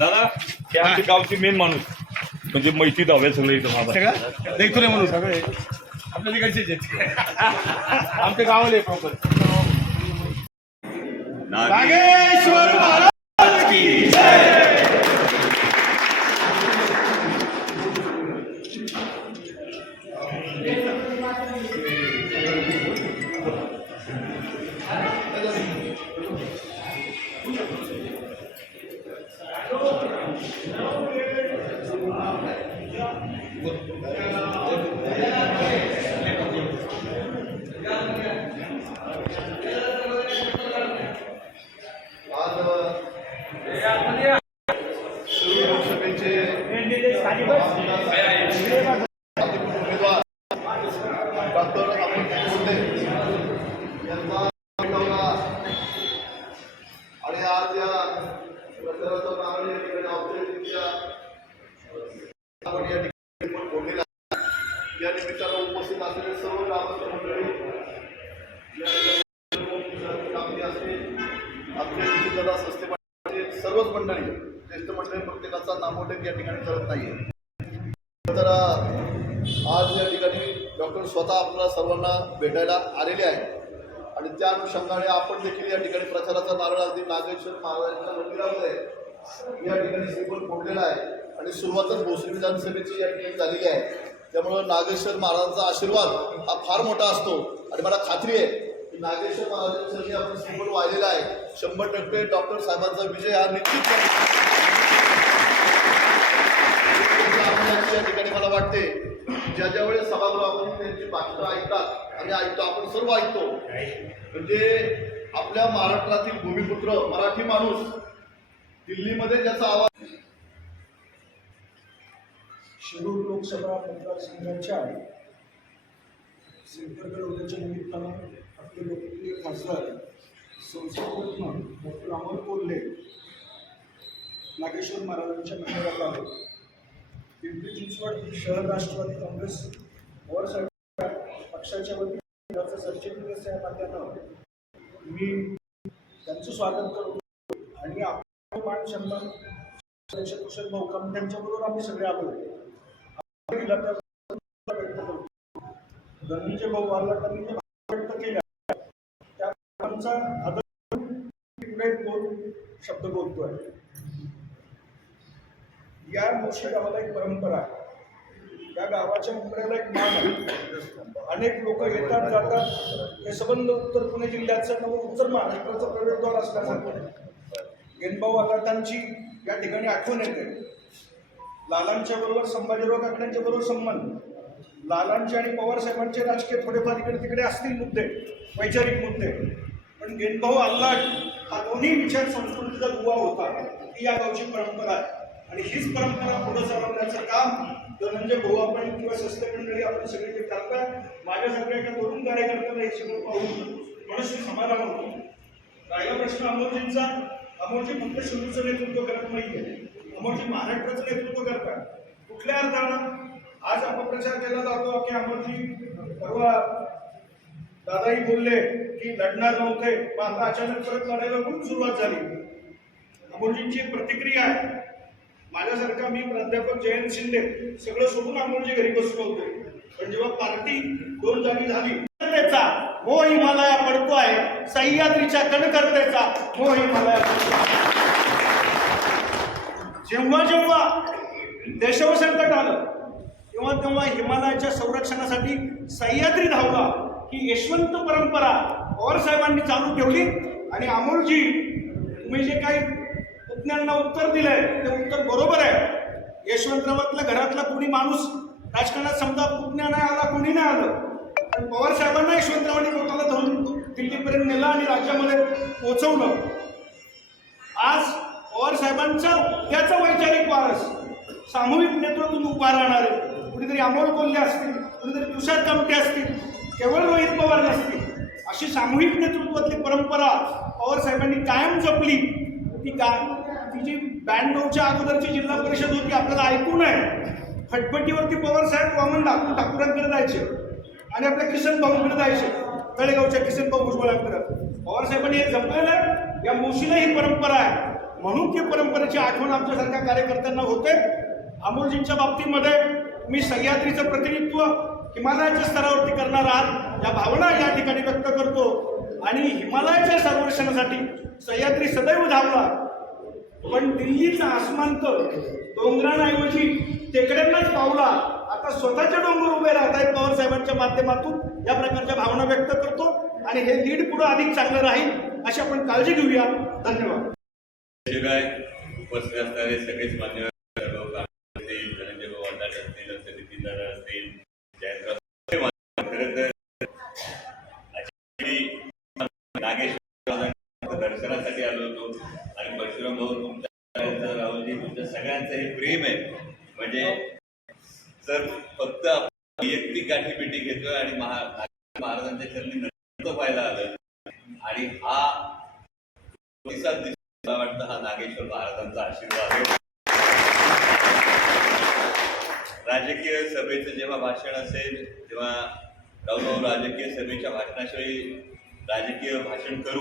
आमच्या गावची मेन माणूस. म्हणजे मैत्री दहाव्या सगळे इथं बाबा सगळं? देखतो नाही म्हणून सगळे. आपल्या तिकडचेच आहेत. आमच्या गावाला प्रॉपर नागेश्वर महाराज. उपस्थित असलेले सर्व ग्रामस्थ मंडळी असतील पाटील सर्वच मंडळी ज्येष्ठ मंडळी प्रत्येकाचा नामोल्लेख या ठिकाणी करत नाही तर आज या ठिकाणी डॉक्टर स्वतः आपल्याला सर्वांना भेटायला आलेले आहे आणि त्या अनुषंगाने आपण देखील या ठिकाणी प्रचाराचा नारळ अगदी नागेश्वर महाराजांच्या मंदिरामध्ये या ठिकाणी श्रीफळ फोडलेला आहे. आणि सुरुवातच भोसरी विधानसभेची या ठिकाणी झालेली आहे. त्यामुळं नागेश्वर महाराजांचा आशीर्वाद हा फार मोठा असतो. आणि मला खात्री आहे की नागेश्वर महाराजांसाठी आपण सिंबल वाहिलेला आहे शंभर टक्के डॉक्टर साहेबांचा विजय हा निश्चित या ठिकाणी मला वाटते ज्या ज्या वेळेस सभागृहामध्ये त्यांची भाषणं ऐकतात आणि ऐकतो आपण सर्व ऐकतो. म्हणजे आपल्या महाराष्ट्रातील भूमिपुत्र मराठी माणूस दिल्लीमध्ये ज्याचा आवाज शिरूर लोकसभा मतदारसंघाच्या संपर्क होण्याच्या निमित्तानं आपले लोकप्रिय खासदार संसदरत्न डॉक्टर अमर कोल्हे नागेश्वर महाराजांच्या मंदिरात आले. पिंपरी चिंचवड शहर राष्ट्रवादी काँग्रेस वर साहेब पक्षाच्या वतीने याचं सरचिटणीस या नात्यानं मी त्यांचं स्वागत करतो आणि आपण मान सन्मान कुशल भाऊ काम त्यांच्याबरोबर आम्ही सगळे आलो. दिला भाऊ आला त्यांनी जे व्यक्त केल्या त्या आमचा आदर पुढे दोन शब्द बोलतोय. या मुळशी गावाला एक परंपरा आहे. या गावाच्या उंबऱ्याला एक मान आहे. अनेक लोक येतात जातात. हे संबंध उत्तर पुणे जिल्ह्याचं नवं उत्तर महाराष्ट्राचं प्रवेशद्वार असल्यासारखं गेनभाऊ आलाटांची या ठिकाणी आठवण येते. लालांच्या बरोबर संभाजीराव काकड्यांच्या बरोबर संबंध. लालांचे आणि पवार साहेबांचे राजकीय थोडेफार इकडे तिकडे असतील मुद्दे वैचारिक मुद्दे. पण गेनभाऊ अल्लाट हा दोन्ही विचार संस्कृतीचा दुवा होता. ही या गावची परंपरा आहे. आणि हीच परंपरा पुढे चालवण्याचं काम धनंजय म्हणजे भाऊ आपण किंवा सस्ते मंडळी आपण सगळे जे करताय माझ्यासारख्या एका तरुण कार्यकर्त्याला हे सगळं पाहून मी समाधान होतो. राहिला प्रश्न अमोलजींचा. अमोलजी फक्त शिरूरचं नेतृत्व करत नाहीये. अमरजी महाराष्ट्राचं नेतृत्व करतात. कुठल्या अर्थानं? आज अपप्रचार केला जातो की अमरजी परवा दादाही बोलले की लढणार नव्हते मग आता अचानक परत लढायला खूप सुरुवात झाली. अमोलजींची एक प्रतिक्रिया आहे. माझ्यासारखा मी प्राध्यापक जयंत शिंदे सगळं सोडून अमोलजी घरी बसलो होते. पण जेव्हा पार्टी दोन जागी झाली त्याचा हो हिमालया आहे. सह्याद्रीच्या कणकर्तेचा हो हिमालया पडतोय. जेव्हा जेव्हा देशावर संकट आलं तेव्हा तेव्हा हिमालयाच्या संरक्षणासाठी सह्याद्री धावला ही यशवंत परंपरा पवार साहेबांनी चालू ठेवली. आणि अमोलजी तुम्ही जे काही पुतण्यांना उत्तर दिलंय ते उत्तर बरोबर आहे. यशवंतरावातल्या घरातला कोणी माणूस राजकारणात समजा पुतण्या नाही आला कोणी नाही आलं पण पवार साहेबांना यशवंतरावांनी पोताला धरून दिल्लीपर्यंत नेलं आणि राज्यामध्ये पोहोचवलं. आज पवार साहेबांचा त्याचा वैचारिक वारस. सामूहिक नेतृत्व उभा राहणारे कुणीतरी अमोल कोल्हे असतील कुणीतरी तुषार कमटे असतील केवळ रोहित पवार नसतील अशी सामूहिक नेतृत्वातली परंपरा पवार साहेबांनी कायम जपली. ती का ती जी ब्याण्णवच्या अगोदरची जिल्हा परिषद होती आपल्याला ऐकून आहे. खटपटीवरती पवार साहेब वामन ठाकूर ठाकूरांकडे जायचे. आणि आपल्या किसन भाऊंकडे जायचे. तळेगावच्या किसन भाऊ भुजबळांकडे. पवार साहेबांनी हे जपलेलं आहे या मुशीला ही परंपरा आहे. म्हणून ती परंपरेची आठवण आमच्यासारख्या कार्यकर्त्यांना होते. अमोलजींच्या बाबतीमध्ये मी सह्याद्रीचं प्रतिनिधित्व हिमालयाच्या स्तरावरती करणार आहात या भावना या ठिकाणी व्यक्त करतो. आणि हिमालयाच्या संरक्षणासाठी सह्याद्री सदैव धावला. पण दिल्लीचा आसमान डोंगरांऐवजी टेकड्यांनाच पावला. आता स्वतःचे डोंगर उभे राहत आहेत पवार साहेबांच्या माध्यमातून या प्रकारच्या भावना व्यक्त करतो. आणि हे लीड पुढं अधिक चांगलं राहील अशी आपण काळजी घेऊया. धन्यवाद. शिवाय उपस्थित असणारे सगळेच मान्य लोक असतील धनंजय भाऊ अंदाज असतील लक्ष्मी दादा असतील जयंतराव खरं तर नागेश्वर दर्शनासाठी आलो होतो. आणि परशुराम भाऊ तुमच्या राहुलजी तुमच्या सगळ्यांचं हे प्रेम आहे. म्हणजे सर फक्त वैयक्तिक गाठी गाठीपिटी घेतोय आणि महा महाराजांच्या चरणी नृत्य व्हायला आलं आणि हा प्रतिसाद मला वाटतं हा नागेश्वर महाराजांचा आशीर्वाद आहे. राजकीय सभेचं जेव्हा भाषण असेल तेव्हा राऊभाऊ राजकीय सभेच्या भाषणाशिवाय राजकीय भाषण करू.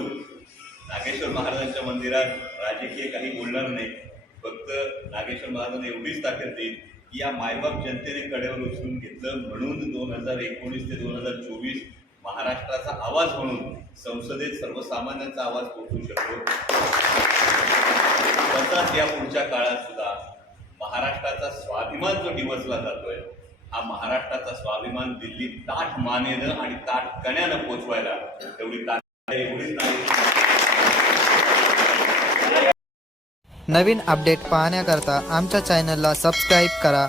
नागेश्वर महाराजांच्या मंदिरात राजकीय काही बोलणार नाही. फक्त नागेश्वर महाराजांना एवढीच ताकद देईल की या मायबाप जनतेने कडेवर उचलून घेतलं म्हणून दोन हजार एकोणीस ते दोन हजार चोवीस महाराष्ट्राचा आवाज म्हणून संसदेत सर्वसामान्यांचा आवाज पोहोचू शकतो. तसाच या पुढच्या काळात सुद्धा महाराष्ट्राचा स्वाभिमान जो डिवचला जातोय हा महाराष्ट्राचा स्वाभिमान दिल्ली ताठ मानेनं आणि ताठ कण्यानं पोचवायला तेवढी ताट एवढीच नाही नवीन अपडेट पाहण्याकरता आमच्या चॅनलला सबस्क्राईब करा.